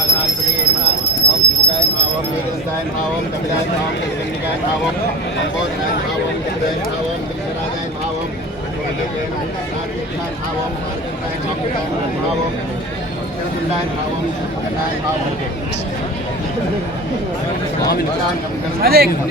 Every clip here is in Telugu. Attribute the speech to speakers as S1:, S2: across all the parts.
S1: కొంచెం
S2: ఓం శివాయ ఓం నీలకంఠాయ ఓం కపిలాయ ఓం జగన్నికాయ ఓం సంబోధనాయ ఓం జగదాయ ఓం దిగరాజాయ ఓం ఓం ఓం జగదుండాయ ఓం కన్నాయ ఓం స్వామి అదే
S1: కొంచెం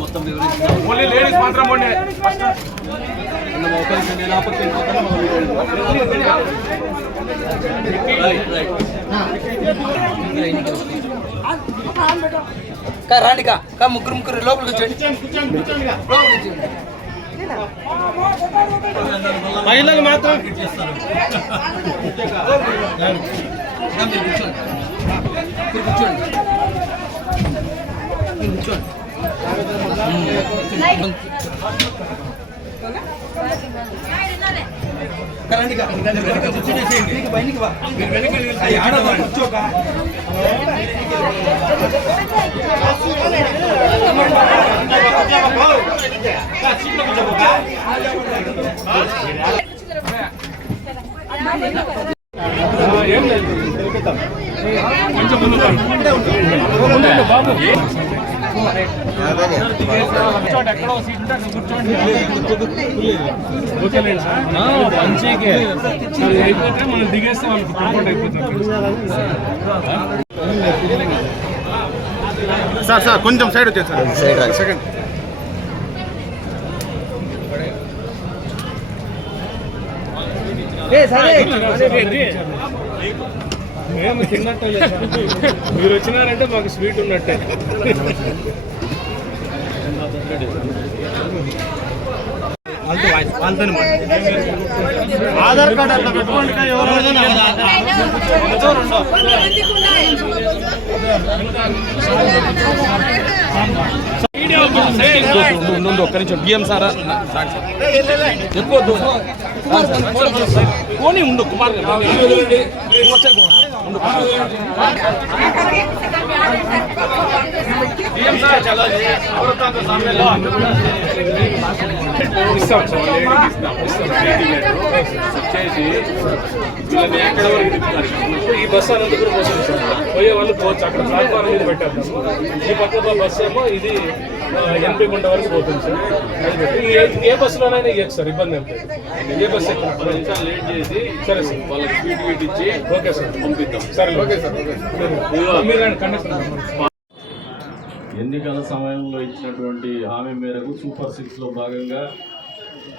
S3: మొత్తం వివరించినాము
S4: ఓన్లీ లేడీస్ మాత్రం ఉండే
S3: మనం కా రాండి కా. కా ముగ్గురు ముగ్గురు లోపలికి వచ్చేయండి.
S1: మహిళలు మాత్రం
S3: కూర్చోండి మీరు కూర్చోండి మీరు కూర్చోండి కా, రండి కా. వెనక కూర్చునేసేయండి. ఇక బయటికి వా. మీరు వెనక్కి వెళ్ళి- అయ్య, ఆడవాళ్ళు కూర్చోకా.
S4: ఏం సార్ అయిపోతే మనం దిగేస్తే వాళ్ళకి కంఫర్ట్ అయిపోతుంది
S1: సార్ సార్. కొంచెం సైడ్ వచ్చేది సార్ సెకండ్
S4: మేము తిన్నట్టే. మీరు వచ్చినారంటే మాకు స్వీట్ ఉన్నట్టే.
S1: ఆధార్ కార్డు అట్లా పెట్టుకోండి కా, ఎవరు
S4: ముందు ఒక్క నిమిషం బియ్యం సారా ఎక్కువ పోనీ ఉండు కుమార్ ఇస్తాం చేసి వీళ్ళని ఎక్కడ వరకు తిప్పుతారు ఈ బస్సు అనంతపురం పోతుంది పోయే వాళ్ళు పోవచ్చు అక్కడ ప్లాట్ఫామ్ మీద పెట్టేద్దాము ఈ పక్కన బస్సు ఏమో ఇది ఎంపీ గుంట వరకు పోతుంది సార్ అది ఏ- ఏ బస్సులోనైనా ఇవ్వచ్చు సార్ ఇబ్బంది ఏం లేదు ఏ బస్సు ఎక్కడ లేట్ చేసి సరే సార్ వాళ్ళకి స్వీట్ వీట్ ఇచ్చి ఓకే సార్ పంపిద్దాం
S5: ఎన్నికల సమయంలో ఇచ్చినటువంటి హామీ మేరకు సూపర్ సిక్స్లో భాగంగా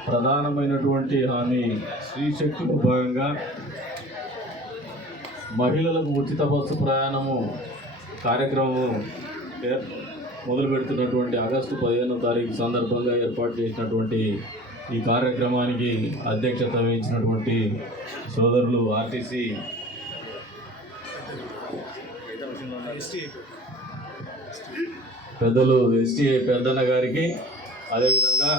S5: ప్రధానమైనటువంటి హామీ శ్రీశక్తిలో భాగంగా మహిళలకు ఉచిత బస్సు ప్రయాణము కార్యక్రమం మొదలు పెడుతున్నటువంటి ఆగస్టు పదిహేనో తారీఖు సందర్భంగా ఏర్పాటు చేసినటువంటి ఈ కార్యక్రమానికి అధ్యక్షత వహించినటువంటి సోదరులు ఆర్టీసీ పెద్దలు ఎస్టీ పెద్దన్న గారికి అదేవిధంగా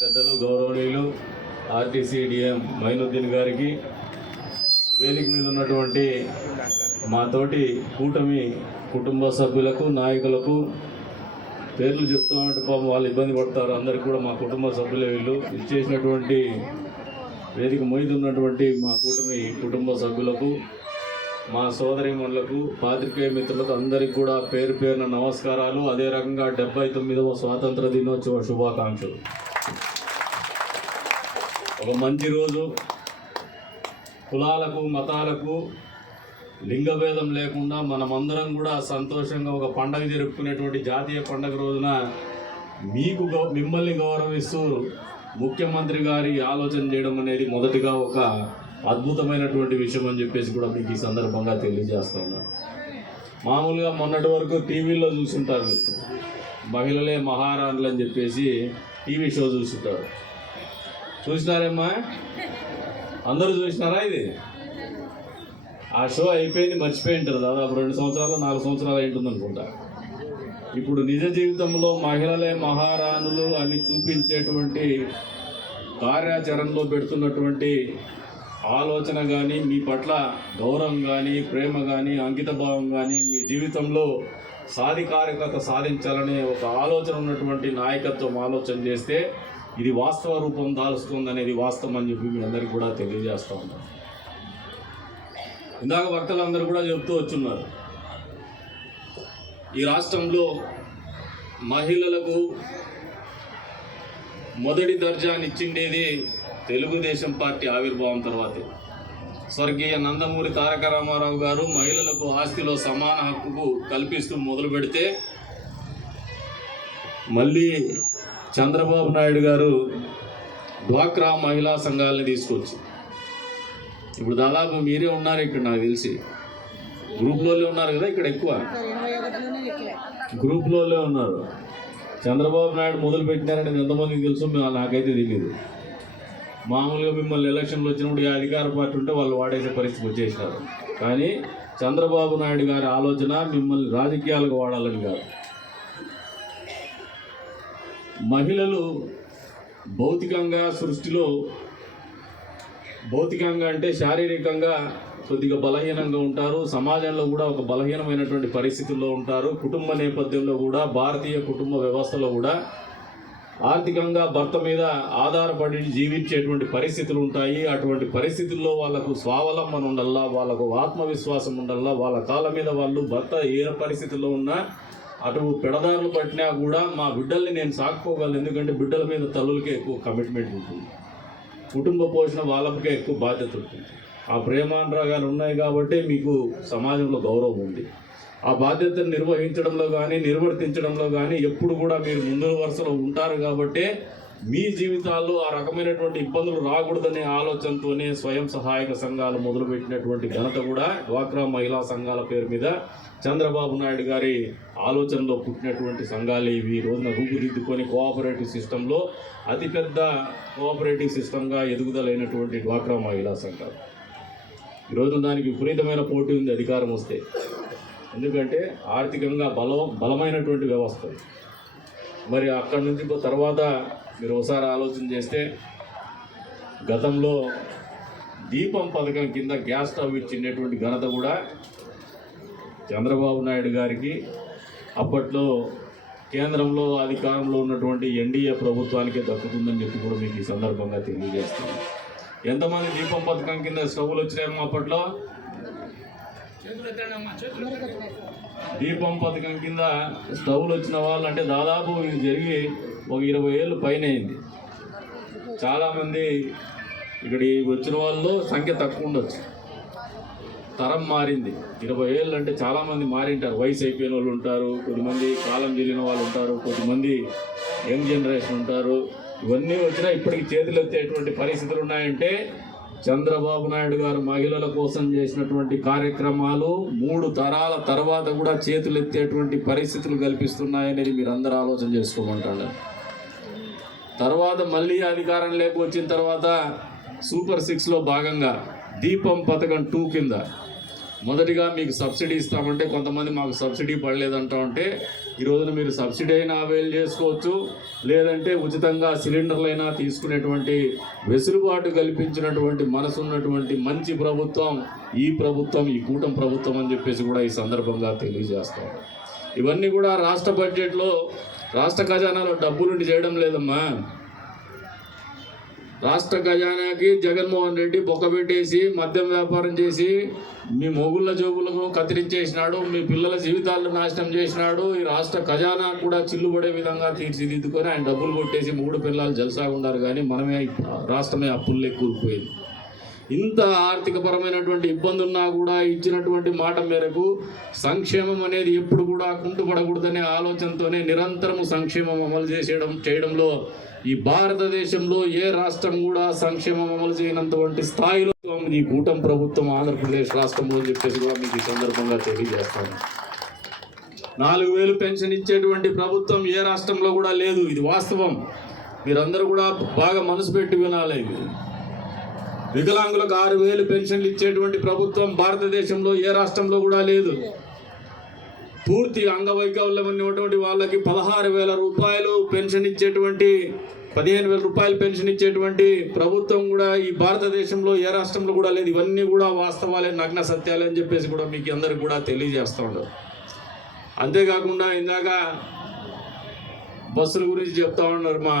S5: పెద్దలు గౌరవనీయులు ఆర్టీసీ డిఎం మైనుద్దీన్ గారికి వేదిక మీద ఉన్నటువంటి మా తోటి కూటమి కుటుంబ సభ్యులకు నాయకులకు పేర్లు చెప్తామంటే పాపం వాళ్ళు ఇబ్బంది పడతారు. అందరికి కూడా మా కుటుంబ సభ్యులే వీళ్ళు. ఇచ్చేసినటువంటి వేదిక మొయ్యుతున్నటువంటి మా కూటమి కుటుంబ సభ్యులకు మా సోదరిమణులకు పాత్రికేయ మిత్రులకు అందరికీ కూడా పేరు పేరున నమస్కారాలు. అదే రకంగా డెబ్బై తొమ్మిదవ స్వాతంత్ర దినోత్సవ శుభాకాంక్షలు. ఒక మంచి రోజు. కులాలకు మతాలకు లింగభేదం లేకుండా మనమందరం కూడా సంతోషంగా ఒక పండగ జరుపుకునేటువంటి జాతీయ పండగ రోజున మీకు గౌ- మిమ్మల్ని గౌరవిస్తూ ముఖ్యమంత్రి గారి ఆలోచన చేయడం అనేది మొదటిగా ఒక అద్భుతమైనటువంటి విషయం అని చెప్పేసి కూడా మీకు ఈ సందర్భంగా తెలియజేస్తున్నాను మామూలుగా మొన్నటి వరకు టీవీలో చూసుంటారు. మీరు. మహిళలే మహారాణులు అని చెప్పేసి టీవీ షో చూస్తుంటారు చూసినారేమ్మా? అందరూ చూసినారా ఇది? ఆ షో అయిపోయింది మర్చిపోయి ఉంటారు దాదాపు రెండు సంవత్సరాలు నాలుగు సంవత్సరాలు అయింటుంది అనుకుంటా ఇప్పుడు నిజ జీవితంలో మహిళలే మహారాణులు అని చూపించేటువంటి కార్యాచరణలో పెడుతున్నటువంటి ఆలోచన కానీ మీ పట్ల గౌరవం కానీ ప్రేమ కానీ అంకితభావం కానీ మీ జీవితంలో సాధికారికత సాధించాలనే ఒక ఆలోచన ఉన్నటువంటి నాయకత్వం ఆలోచన చేస్తే ఇది వాస్తవ రూపం దాలుస్తుంది అనేది వాస్తవం అని చెప్పి మీ అందరికీ కూడా తెలియజేస్తూ ఉన్నాను ఇందాక భక్తులందరూ కూడా చెప్తూ వచ్చున్నారు. ఈ రాష్ట్రంలో మహిళలకు మొదటి దర్జానిచ్చిండేది తెలుగుదేశం పార్టీ ఆవిర్భావం తర్వాతే. స్వర్గీయ నందమూరి తారక రామారావు గారు మహిళలకు ఆస్తిలో సమాన హక్కుకు కల్పిస్తూ మొదలు పెడితే మళ్ళీ చంద్రబాబు నాయుడు గారు డ్వాక్రా మహిళా సంఘాలని తీసుకొచ్చి. ఇప్పుడు దాదాపు మీరే ఉన్నారు ఇక్కడ నాకు తెలిసి. గ్రూప్లోనే ఉన్నారు కదా ఇక్కడ ఎక్కువ. గ్రూప్లోనే ఉన్నారు. చంద్రబాబు నాయుడు మొదలు పెట్టినారని ఎంతమందికి తెలుసు? నాకైతే తెలియదు మామూలుగా మిమ్మల్ని ఎలక్షన్లు వచ్చినప్పుడు ఈ అధికార పార్టీ ఉంటే వాళ్ళు వాడేసే పరిస్థితి వచ్చేసినారు. కానీ చంద్రబాబు నాయుడు గారి ఆలోచన మిమ్మల్ని రాజకీయాలకు వాడాలని కాదు. మహిళలు భౌతికంగా సృష్టిలో భౌతికంగా అంటే శారీరకంగా కొద్దిగా బలహీనంగా ఉంటారు. సమాజంలో కూడా ఒక బలహీనమైనటువంటి పరిస్థితుల్లో ఉంటారు. కుటుంబ నేపథ్యంలో కూడా భారతీయ కుటుంబ వ్యవస్థలో కూడా ఆర్థికంగా భర్త మీద ఆధారపడి జీవించేటువంటి పరిస్థితులు ఉంటాయి. అటువంటి పరిస్థితుల్లో వాళ్ళకు స్వావలంబన ఉండాలా? వాళ్ళకు ఆత్మవిశ్వాసం ఉండాలా? వాళ్ళ కాళ్ళ మీద వాళ్ళు భర్త ఏ పరిస్థితుల్లో ఉన్నా అటు పెడదారులు పట్టినా కూడా మా బిడ్డల్ని నేను సాకుకోగలను. ఎందుకంటే బిడ్డల మీద తల్లులకే ఎక్కువ కమిట్మెంట్ ఉంటుంది. కుటుంబ పోషణ వాళ్ళకే ఎక్కువ బాధ్యత ఉంటుంది. ఆ ప్రేమానురాగాలు ఉన్నాయి కాబట్టి మీకు సమాజంలో గౌరవం ఉంది. ఆ బాధ్యతను నిర్వహించడంలో కానీ నిర్వర్తించడంలో కానీ ఎప్పుడు కూడా మీరు ముందు వరుసలో ఉంటారు కాబట్టి మీ జీవితాల్లో ఆ రకమైనటువంటి ఇబ్బందులు రాకూడదనే ఆలోచనతోనే స్వయం సహాయక సంఘాలు మొదలుపెట్టినటువంటి ఘనత కూడా డ్వాక్రా మహిళా సంఘాల పేరు మీద చంద్రబాబు నాయుడు గారి ఆలోచనలో పుట్టినటువంటి సంఘాలు ఇవి. ఈ రోజున రూపుదిద్దుకొని కోఆపరేటివ్ సిస్టంలో అతిపెద్ద కోఆపరేటివ్ సిస్టంగా ఎదుగుదలైనటువంటి డ్వాక్రా మహిళా సంఘాలు. ఈ దానికి విపరీతమైన పోటీ ఉంది అధికారం వస్తే. ఎందుకంటే ఆర్థికంగా బలం బలమైనటువంటి వ్యవస్థ మరి అక్కడి నుంచి తర్వాత మీరు ఒకసారి ఆలోచన చేస్తే గతంలో దీపం పథకం కింద గ్యాస్ స్టవ్ ఇచ్చినటువంటి ఘనత కూడా చంద్రబాబు నాయుడు గారికి. అప్పట్లో కేంద్రంలో అధికారంలో ఉన్నటువంటి ఎన్డీఏ ప్రభుత్వానికే దక్కుతుందని చెప్పి కూడా మీకు ఈ సందర్భంగా తెలియజేస్తాను ఎంతమంది దీపం పథకం కింద స్టవ్లు వచ్చినాయమ్మా అప్పట్లో? దీపం పథకం కింద స్టవ్లు వచ్చిన వాళ్ళు అంటే దాదాపు ఇది జరిగి ఒక ఇరవై ఏళ్ళు పైన అయింది. చాలామంది ఇక్కడ వచ్చిన వాళ్ళు సంఖ్య తక్కువ ఉండొచ్చు. తరం మారింది. ఇరవై ఏళ్ళు అంటే చాలామంది మారింటారు. వయసు అయిపోయిన వాళ్ళు ఉంటారు కొద్దిమంది కాలం జరిగిన వాళ్ళు ఉంటారు కొద్దిమంది యంగ్ జనరేషన్ ఉంటారు. ఇవన్నీ వచ్చినా ఇప్పటికి చేతులు ఎత్తేటువంటి పరిస్థితులు ఉన్నాయంటే చంద్రబాబు నాయుడు గారు మహిళల కోసం చేసినటువంటి కార్యక్రమాలు మూడు తరాల తర్వాత కూడా చేతులు ఎత్తేటువంటి పరిస్థితులు కల్పిస్తున్నాయనేది మీరు అందరూ ఆలోచన చేసుకోమంటాడు తర్వాత మళ్ళీ అధికారం లేక వచ్చిన తర్వాత సూపర్ సిక్స్లో భాగంగా దీపం పథకం టూ కింద మొదటిగా మీకు సబ్సిడీ ఇస్తామంటే కొంతమంది మాకు సబ్సిడీ పడలేదంటా ఉంటే ఈ రోజున మీరు సబ్సిడీ అయినా అవైల్ చేసుకోవచ్చు లేదంటే ఉచితంగా సిలిండర్లైనా తీసుకునేటువంటి వెసులుబాటు కల్పించినటువంటి మనసున్నటువంటి మంచి ప్రభుత్వం ఈ ప్రభుత్వం ఈ కూటమి ప్రభుత్వం అని చెప్పేసి కూడా ఈ సందర్భంగా తెలియజేస్తాం. ఇవన్నీ కూడా రాష్ట్ర బడ్జెట్లో రాష్ట్ర ఖజానాలో డబ్బులుండి చేయడం లేదమ్మా. రాష్ట్ర ఖజానాకి జగన్మోహన్ రెడ్డి బొక్కబెట్టేసి మద్యం వ్యాపారం చేసి మీ మొగుళ్ళ జోబులను కత్తిరించేసినాడు మీ పిల్లల జీవితాలను నాశనం చేసినాడు ఈ రాష్ట్ర ఖజానా కూడా చిల్లుబడే విధంగా తీర్చిదిద్దుకొని ఆయన డబ్బులు కొట్టేసి మూడు పిల్లలు జలసా ఉన్నారు కానీ మనమే రాష్ట్రమే అప్పుల్లో కూలిపోయింది. ఇంత ఆర్థికపరమైనటువంటి ఇబ్బంది ఉన్నా కూడా ఇచ్చినటువంటి మాట మేరకు సంక్షేమం అనేది ఎప్పుడు కూడా కుంటుపడకూడదనే ఆలోచనతోనే నిరంతరము సంక్షేమం అమలు చేసేయడం చేయడంలో ఈ భారతదేశంలో ఏ రాష్ట్రం కూడా సంక్షేమం అమలు చేయనంతవంటి స్థాయిలో ఈ కూటమి ప్రభుత్వం ఆంధ్రప్రదేశ్ రాష్ట్రంలో చెప్పేసి కూడా మీకు ఈ సందర్భంగా తెలియజేస్తాను. నాలుగు వేలు పెన్షన్ ఇచ్చేటువంటి ప్రభుత్వం ఏ రాష్ట్రంలో కూడా లేదు. ఇది వాస్తవం. మీరందరూ కూడా బాగా మనసు పెట్టి వినాలి ఇది. వికలాంగులకు ఆరు వేలు పెన్షన్లు ఇచ్చేటువంటి ప్రభుత్వం భారతదేశంలో ఏ రాష్ట్రంలో కూడా లేదు. పూర్తి అంగవైకల్యం ఉన్నటువంటి వాళ్ళకి పదహారు వేల రూపాయలు పెన్షన్ ఇచ్చేటువంటి పదిహేను వేల రూపాయలు పెన్షన్ ఇచ్చేటువంటి ప్రభుత్వం కూడా ఈ భారతదేశంలో ఏ రాష్ట్రంలో కూడా లేదు. ఇవన్నీ కూడా వాస్తవాలే నగ్న సత్యాలే అని చెప్పేసి కూడా మీకు అందరికి కూడా తెలియజేస్తూ ఉండదు అంతేకాకుండా ఇందాక బస్సుల గురించి చెప్తా ఉన్నారు మా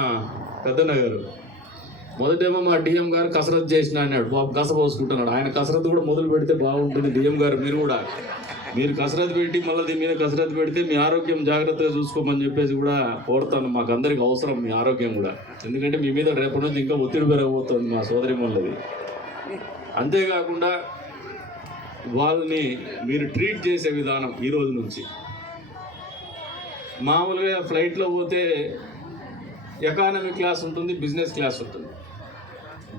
S5: పెద్దన్న గారు. మొదటేమో మా డిఎం గారు కసరత్ చేసిన అన్నాడు. బాబు కస పోసుకుంటున్నాడు. ఆయన కసరత్ కూడా మొదలు పెడితే బాగుంటుంది డిఎం గారు మీరు కూడా. మీరు కసరత్ పెట్టి మళ్ళీ దీని మీద కసరత్ పెడితే మీ ఆరోగ్యం జాగ్రత్తగా చూసుకోమని చెప్పేసి కూడా కోరుతాను. మాకు అందరికి అవసరం మీ ఆరోగ్యం కూడా. ఎందుకంటే మీ మీద రేపటి నుంచి ఇంకా ఒత్తిడి పెరగబోతుంది మా సోదరి వాళ్ళది అంతేకాకుండా వాళ్ళని మీరు ట్రీట్ చేసే విధానం ఈ రోజు నుంచి. మామూలుగా ఫ్లైట్లో పోతే ఎకానమీ క్లాస్ ఉంటుంది బిజినెస్ క్లాస్ ఉంటుంది.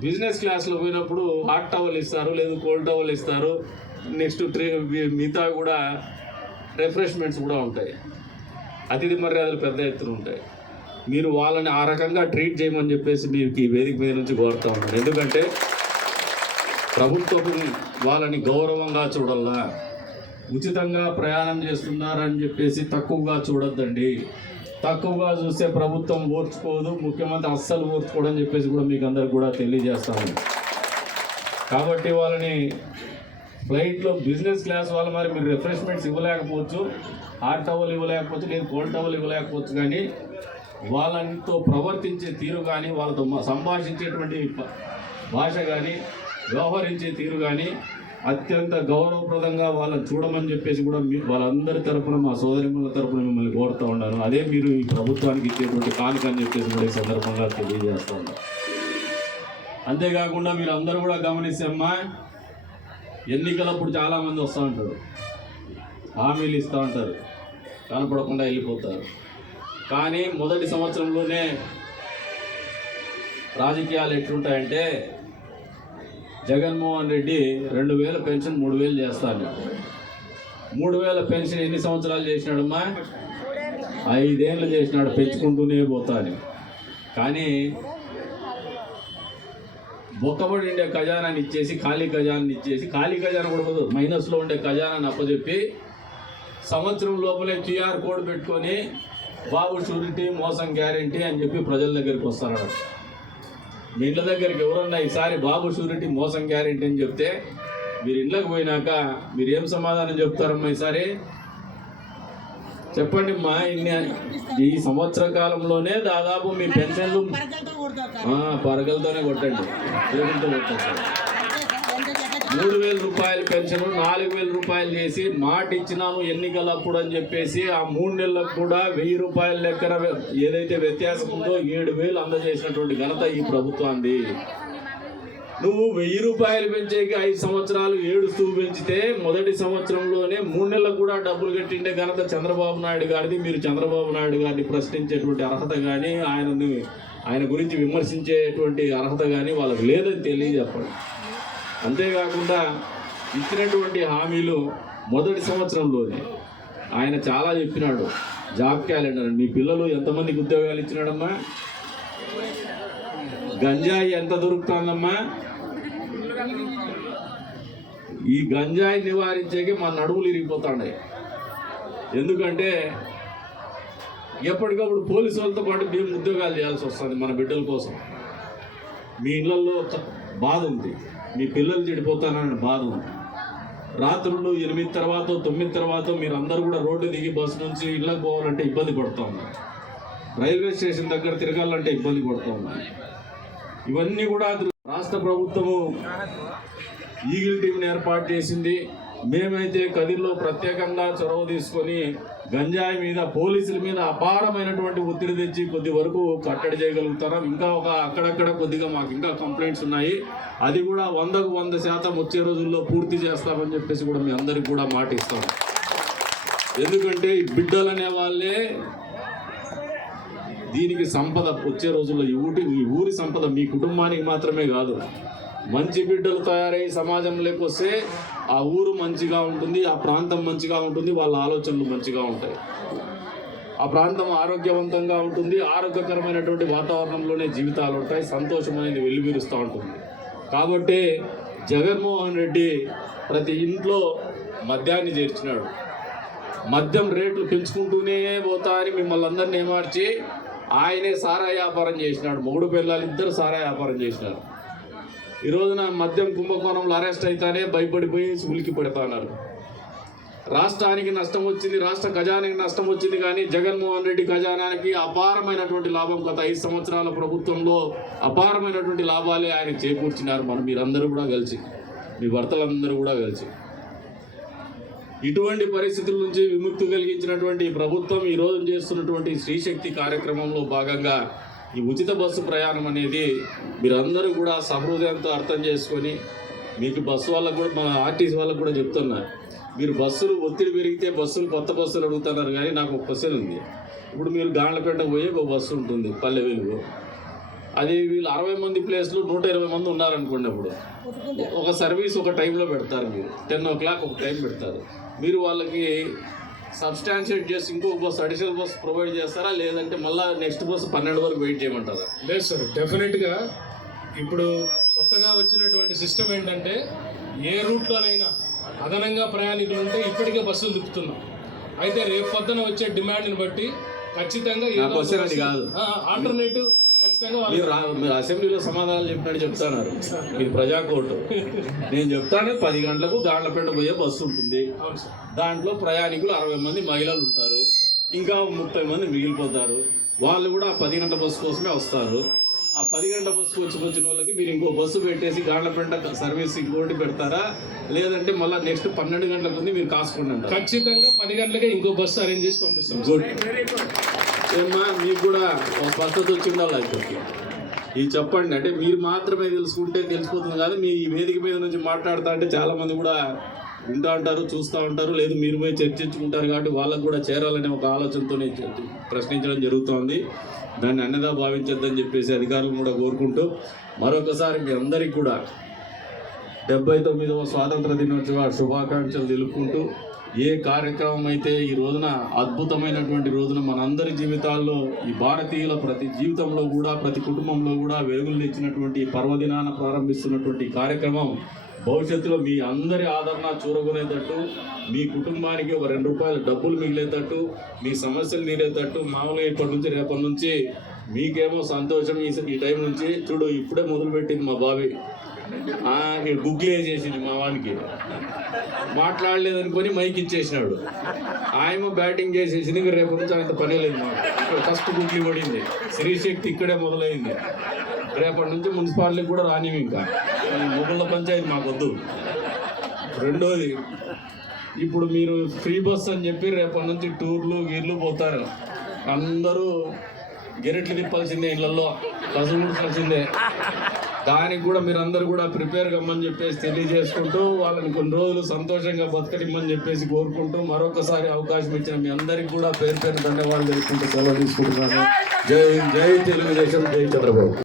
S5: బిజినెస్ క్లాస్లో పోయినప్పుడు హాట్ టవల్ ఇస్తారు లేదు కోల్డ్ టవల్ ఇస్తారు. నెక్స్ట్ ట్రీ మిగతా కూడా రిఫ్రెష్మెంట్స్ కూడా ఉంటాయి. అతిథి మర్యాదలు పెద్ద ఎత్తున ఉంటాయి. మీరు వాళ్ళని ఆ రకంగా ట్రీట్ చేయమని చెప్పేసి మీకు ఈ వేదిక మీద నుంచి కోరుతా ఉన్నాను. ఎందుకంటే ప్రభుత్వం వాళ్ళని గౌరవంగా చూడాలా? ఉచితంగా ప్రయాణం చేస్తున్నారని చెప్పేసి తక్కువగా చూడొద్దండి. తక్కువగా చూస్తే ప్రభుత్వం ఓర్చుకోదు ముఖ్యమంత్రి అస్సలు ఓర్చుకోడని చెప్పేసి కూడా మీకు అందరికి కూడా తెలియజేస్తాను. కాబట్టి వాళ్ళని ఫ్లైట్లో బిజినెస్ క్లాస్ వాళ్ళ మరి మీరు రిఫ్రెష్మెంట్స్ ఇవ్వలేకపోవచ్చు హాట్ టవల్ ఇవ్వలేకపోవచ్చు లేదు కోల్డ్ టవల్ ఇవ్వలేకపోవచ్చు కానీ వాళ్ళతో ప్రవర్తించే తీరు కానీ వాళ్ళతో సంభాషించేటువంటి భాష కానీ వ్యవహరించే తీరు కానీ అత్యంత గౌరవప్రదంగా వాళ్ళని చూడమని చెప్పేసి కూడా మీ వాళ్ళందరి తరపున మా సోదరిమల తరపున మిమ్మల్ని కోరుతూ ఉన్నాను. అదే మీరు ఈ ప్రభుత్వానికి ఇచ్చేటువంటి కానుక అని చెప్పేసి కూడా ఈ సందర్భంగా తెలియజేస్తూ ఉన్నాను. అంతేకాకుండా మీరు అందరూ కూడా గమనిస్తేమ్మా ఎన్నికలప్పుడు చాలామంది వస్తూ ఉంటారు. హామీలు ఇస్తూ ఉంటారు. కనపడకుండా వెళ్ళిపోతారు. కానీ మొదటి సంవత్సరంలోనే రాజకీయాలు ఎట్లుంటాయంటే జగన్మోహన్ రెడ్డి రెండు వేల పెన్షన్ మూడు వేలు చేస్తాడు. మూడు వేల పెన్షన్ ఎన్ని సంవత్సరాలు చేసినాడమ్మా? ఐదేళ్ళు చేసినాడు పెంచుకుంటూనే పోతాను కానీ బొక్కబడి ఉండే ఖజానాన్ని ఇచ్చేసి ఖాళీ ఖజానాన్ని ఇచ్చేసి ఖాళీ ఖజానా కూడా మైనస్లో ఉండే ఖజానాన్ని అప్పచెప్పి సంవత్సరం లోపలే క్యూఆర్ కోడ్ పెట్టుకొని బాబు షూరిటీ మోసం గ్యారంటీ అని చెప్పి ప్రజల దగ్గరికి వస్తారు మీ ఇళ్ళ దగ్గరికి ఎవరన్నా ఈసారి బాబు షూరిటీ మోసం గ్యారంటీ అని చెప్తే మీరు ఇళ్ళకి పోయినాక మీరు ఏం సమాధానం చెప్తారమ్మా ఈసారి? చెప్పండి మా ఇన్ని ఈ సంవత్సర కాలంలోనే దాదాపు మీ పెన్షన్లు పరగలతోనే కొట్టండి. కొట్టండి. మూడు వేల రూపాయల పెన్షన్ నాలుగు వేల రూపాయలు చేసి మాట ఇచ్చినాము ఎన్నికలప్పుడు అని చెప్పేసి ఆ మూడు నెలలకు కూడా వెయ్యి రూపాయల లెక్కన ఏదైతే వ్యత్యాసం ఉందో ఏడు వేలు అందజేసినటువంటి ఘనత ఈ ప్రభుత్వాన్ని నువ్వు వెయ్యి రూపాయలు పెంచేకి ఐదు సంవత్సరాలు ఏడుస్తూ పెంచితే మొదటి సంవత్సరంలోనే మూడు నెలలకు కూడా డబ్బులు కట్టిండే ఘనత చంద్రబాబు నాయుడు గారిది. మీరు చంద్రబాబు నాయుడు గారిని ప్రశ్నించేటువంటి అర్హత కానీ ఆయనని ఆయన గురించి విమర్శించేటువంటి అర్హత కానీ వాళ్ళకి లేదని తెలియజెప్పండి. అంతేకాకుండా ఇచ్చినటువంటి హామీలు మొదటి సంవత్సరంలోనే. ఆయన చాలా చెప్పినాడు జాబ్ క్యాలెండర్ మీ పిల్లలు ఎంతమందికి ఉద్యోగాలు ఇచ్చినాడమ్మా? గంజాయి ఎంత దొరుకుతుందమ్మా? ఈ గంజాయి నివారించేకి మా నడువులు ఇరిగిపోతున్నాయి ఎందుకంటే ఎప్పటికప్పుడు పోలీసు వాళ్ళతో పాటు మేము ఉద్యోగాలు చేయాల్సి వస్తుంది మన బిడ్డల కోసం. మీ ఇళ్ళల్లో బాధ ఉంది. మీ పిల్లలు చెడిపోతానని బాధ రాత్రులు ఎనిమిది తర్వాత తొమ్మిది తర్వాత మీరు అందరూ కూడా రోడ్డు దిగి బస్సు నుంచి ఇళ్ళకి పోవాలంటే ఇబ్బంది పడుతూ ఉన్నారు. రైల్వే స్టేషన్ దగ్గర తిరగాలంటే ఇబ్బంది పడుతూ ఉన్నారు. ఇవన్నీ కూడా రాష్ట్ర ప్రభుత్వము ఈగిల్ టీంని ఏర్పాటు చేసింది. మేమైతే కదిర్లో ప్రత్యేకంగా చొరవ తీసుకొని గంజాయి మీద పోలీసుల మీద అపారమైనటువంటి ఒత్తిడి తెచ్చి కొద్ది వరకు కట్టడి చేయగలుగుతున్నాం ఇంకా ఒక అక్కడక్కడ కొద్దిగా మాకు ఇంకా కంప్లైంట్స్ ఉన్నాయి. అది కూడా వందకు వంద శాతం వచ్చే రోజుల్లో పూర్తి చేస్తామని చెప్పేసి కూడా మీ అందరికి కూడా మాట ఇస్తాం ఎందుకంటే ఈ బిడ్డలు అనే వాళ్ళే దీనికి సంపద వచ్చే రోజుల్లో ఈ ఊటి ఈ ఊరి సంపద మీ కుటుంబానికి మాత్రమే కాదు. మంచి బిడ్డలు తయారై సమాజంలోకి వస్తే ఆ ఊరు మంచిగా ఉంటుంది ఆ ప్రాంతం మంచిగా ఉంటుంది వాళ్ళ ఆలోచనలు మంచిగా ఉంటాయి. ఆ ప్రాంతం ఆరోగ్యవంతంగా ఉంటుంది ఆరోగ్యకరమైనటువంటి వాతావరణంలోనే జీవితాలు ఉంటాయి సంతోషం అనేది వెల్లివిరుస్తూ ఉంటుంది. కాబట్టి జగన్మోహన్ రెడ్డి ప్రతి ఇంట్లో మద్యాన్ని చేర్చినాడు. మద్యం రేట్లు పెంచుకుంటూనే పోతా అని మిమ్మల్ని అందరినీ ఏమార్చి ఆయనే సారా వ్యాపారం చేసినాడు. మొగుడు పిల్లలు ఇద్దరు సారా వ్యాపారం చేసినారు. ఈ రోజున మద్యం కుంభకోణంలో అరెస్ట్ అయితేనే భయపడిపోయి ఉలికి పెడతాన్నారు రాష్ట్రానికి నష్టం వచ్చింది రాష్ట్ర ఖజానానికి నష్టం వచ్చింది కానీ జగన్మోహన్ రెడ్డి ఖజానానికి అపారమైనటువంటి లాభం గత ఐదు సంవత్సరాల ప్రభుత్వంలో అపారమైనటువంటి లాభాలే ఆయన చేకూర్చినారు మనం మీరందరూ కూడా కలిసి. మీ భర్తలందరూ కూడా కలిసి. ఇటువంటి పరిస్థితుల నుంచి విముక్తి కలిగించినటువంటి ప్రభుత్వం ఈ చేస్తున్నటువంటి శ్రీశక్తి కార్యక్రమంలో భాగంగా ఈ ఉచిత బస్సు ప్రయాణం అనేది మీరందరూ కూడా సహృదయంతో అర్థం చేసుకొని మీకు బస్సు వాళ్ళకు కూడా మన ఆర్టీసీ వాళ్ళకు కూడా చెప్తున్నారు మీరు బస్సులు ఒత్తిడి పెరిగితే బస్సులు కొత్త బస్సులు అడుగుతున్నారు కానీ నాకు ఒక క్వశ్చన్ ఉంది. ఇప్పుడు మీరు గాండ్లపేట పోయే ఒక బస్సు ఉంటుంది పల్లె వెలుగు. అది వీళ్ళు అరవై మంది ప్లేస్లో నూట ఇరవై మంది ఉన్నారనుకోండి అప్పుడు. ఒక సర్వీస్ ఒక టైంలో పెడతారు మీరు. టెన్ ఓ క్లాక్ ఒక టైం పెడతారు. మీరు వాళ్ళకి సబ్స్టాన్షియేట్ చేసి ఇంకొక బస్సు అడిషనల్ బస్సు ప్రొవైడ్ చేస్తారా? లేదంటే మళ్ళీ నెక్స్ట్ బస్సు పన్నెండు వరకు వెయిట్ చేయమంటారా?
S4: లేదు సార్ డెఫినెట్గా ఇప్పుడు కొత్తగా వచ్చినటువంటి సిస్టమ్ ఏంటంటే ఏ రూట్లోనైనా అదనంగా ప్రయాణికులు ఉంటే ఇప్పటికే బస్సులు తిప్పుతున్నాం. అయితే రేపు పొద్దున వచ్చే డిమాండ్ని బట్టి ఖచ్చితంగా ఆల్టర్నేటివ్
S5: మీరు అసెంబ్లీలో సమాధానాలు చెప్పినట్టు చెప్తున్నారు. మీరు ప్రజా కోర్టు. నేను చెప్తాను పది గంటలకు దాంట్లపేట పోయే బస్సు ఉంటుంది. దాంట్లో ప్రయాణికులు అరవై మంది మహిళలు ఉంటారు. ఇంకా ముప్పై మంది మిగిలిపోతారు. వాళ్ళు కూడా ఆ పది గంటల బస్సు కోసమే వస్తారు. ఆ పది గంటల బస్సు వచ్చి వచ్చిన వాళ్ళకి మీరు ఇంకో బస్సు పెట్టేసి గాండ్లపేట సర్వీస్ ఇంకోటి పెడతారా? లేదంటే మళ్ళీ నెక్స్ట్ పన్నెండు గంటలకు ఉంది మీరు కాసుకోండి
S4: ఖచ్చితంగా పది గంటలకే ఇంకో బస్సు అరేంజ్ చేసి పంపిస్తాం
S5: ఏమ్మా మీకు కూడా ఒక పద్ధతి వచ్చిందా ఉండాలి ఇది చెప్పండి అంటే మీరు మాత్రమే తెలుసుకుంటే తెలిసిపోతుంది కాదు మీ ఈ వేదిక మీద నుంచి మాట్లాడుతా అంటే చాలామంది కూడా వింటూ ఉంటారు చూస్తూ ఉంటారు. లేదు మీరు పోయి చర్చించుకుంటారు కాబట్టి వాళ్ళకు కూడా చేరాలనే ఒక ఆలోచనతో ప్రశ్నించడం జరుగుతోంది. దాన్ని అన్నదా భావించొద్దని చెప్పేసి అధికారులు కూడా కోరుకుంటూ మరొకసారి మీ అందరికీ కూడా డెబ్బై తొమ్మిదవ స్వాతంత్ర దినోత్సవ శుభాకాంక్షలు తెలుపుకుంటూ ఏ కార్యక్రమం అయితే ఈ రోజున అద్భుతమైనటువంటి రోజున మనందరి జీవితాల్లో ఈ భారతీయుల ప్రతి జీవితంలో కూడా ప్రతి కుటుంబంలో కూడా వెలుగులు తెచ్చినటువంటి పర్వదినాన ప్రారంభిస్తున్నటువంటి కార్యక్రమం భవిష్యత్తులో మీ అందరి ఆదరణ చూరగొనేటట్టు మీ కుటుంబానికి ఒక రెండు రూపాయల డబ్బులు మిగిలేటట్టు మీ సమస్యలు తీరేటట్టు మామూలుగా ఇప్పటి నుంచి రేపటి నుంచి మీకేమో సంతోషం ఈ ఈ టైం నుంచి. చూడు ఇప్పుడే మొదలుపెట్టింది మా బావి. గుగ్లీ వేసేసింది మా వానికి. మాట్లాడలేదనుకొని మైక్ ఇచ్చేసినాడు. ఆయమ బ్యాటింగ్ చేసేసింది ఇంక రేపు నుంచి అంత పని లేదు మాకు. ఫస్ట్ గుగ్లీ పడింది. శ్రీశక్తి ఇక్కడే మొదలైంది. రేపటి నుంచి మున్సిపాలిటీ కూడా రానివి ఇంకా. ఈ పంచాయతీ మాకొద్దు. రెండోది ఇప్పుడు మీరు ఫ్రీ బస్ అని చెప్పి రేపటి నుంచి టూర్లు గీర్లు పోతారు. అందరూ గెరెట్లు తిప్పాల్సిందే ఇళ్ళల్లో కసుముడ్చాల్సిందే దానికి కూడా మీరు అందరు కూడా ప్రిపేర్ కమ్మని చెప్పేసి తెలియజేసుకుంటూ వాళ్ళని కొన్ని రోజులు సంతోషంగా బతకనిమ్మని చెప్పేసి కోరుకుంటూ మరొకసారి అవకాశం ఇచ్చిన మీ అందరికి కూడా పేరు పేరు ధన్యవాదాలు తెలుసుకుంటూ సెలవు తీసుకుంటున్నాను. జై జై తెలుగుదేశం జై చంద్రబాబు.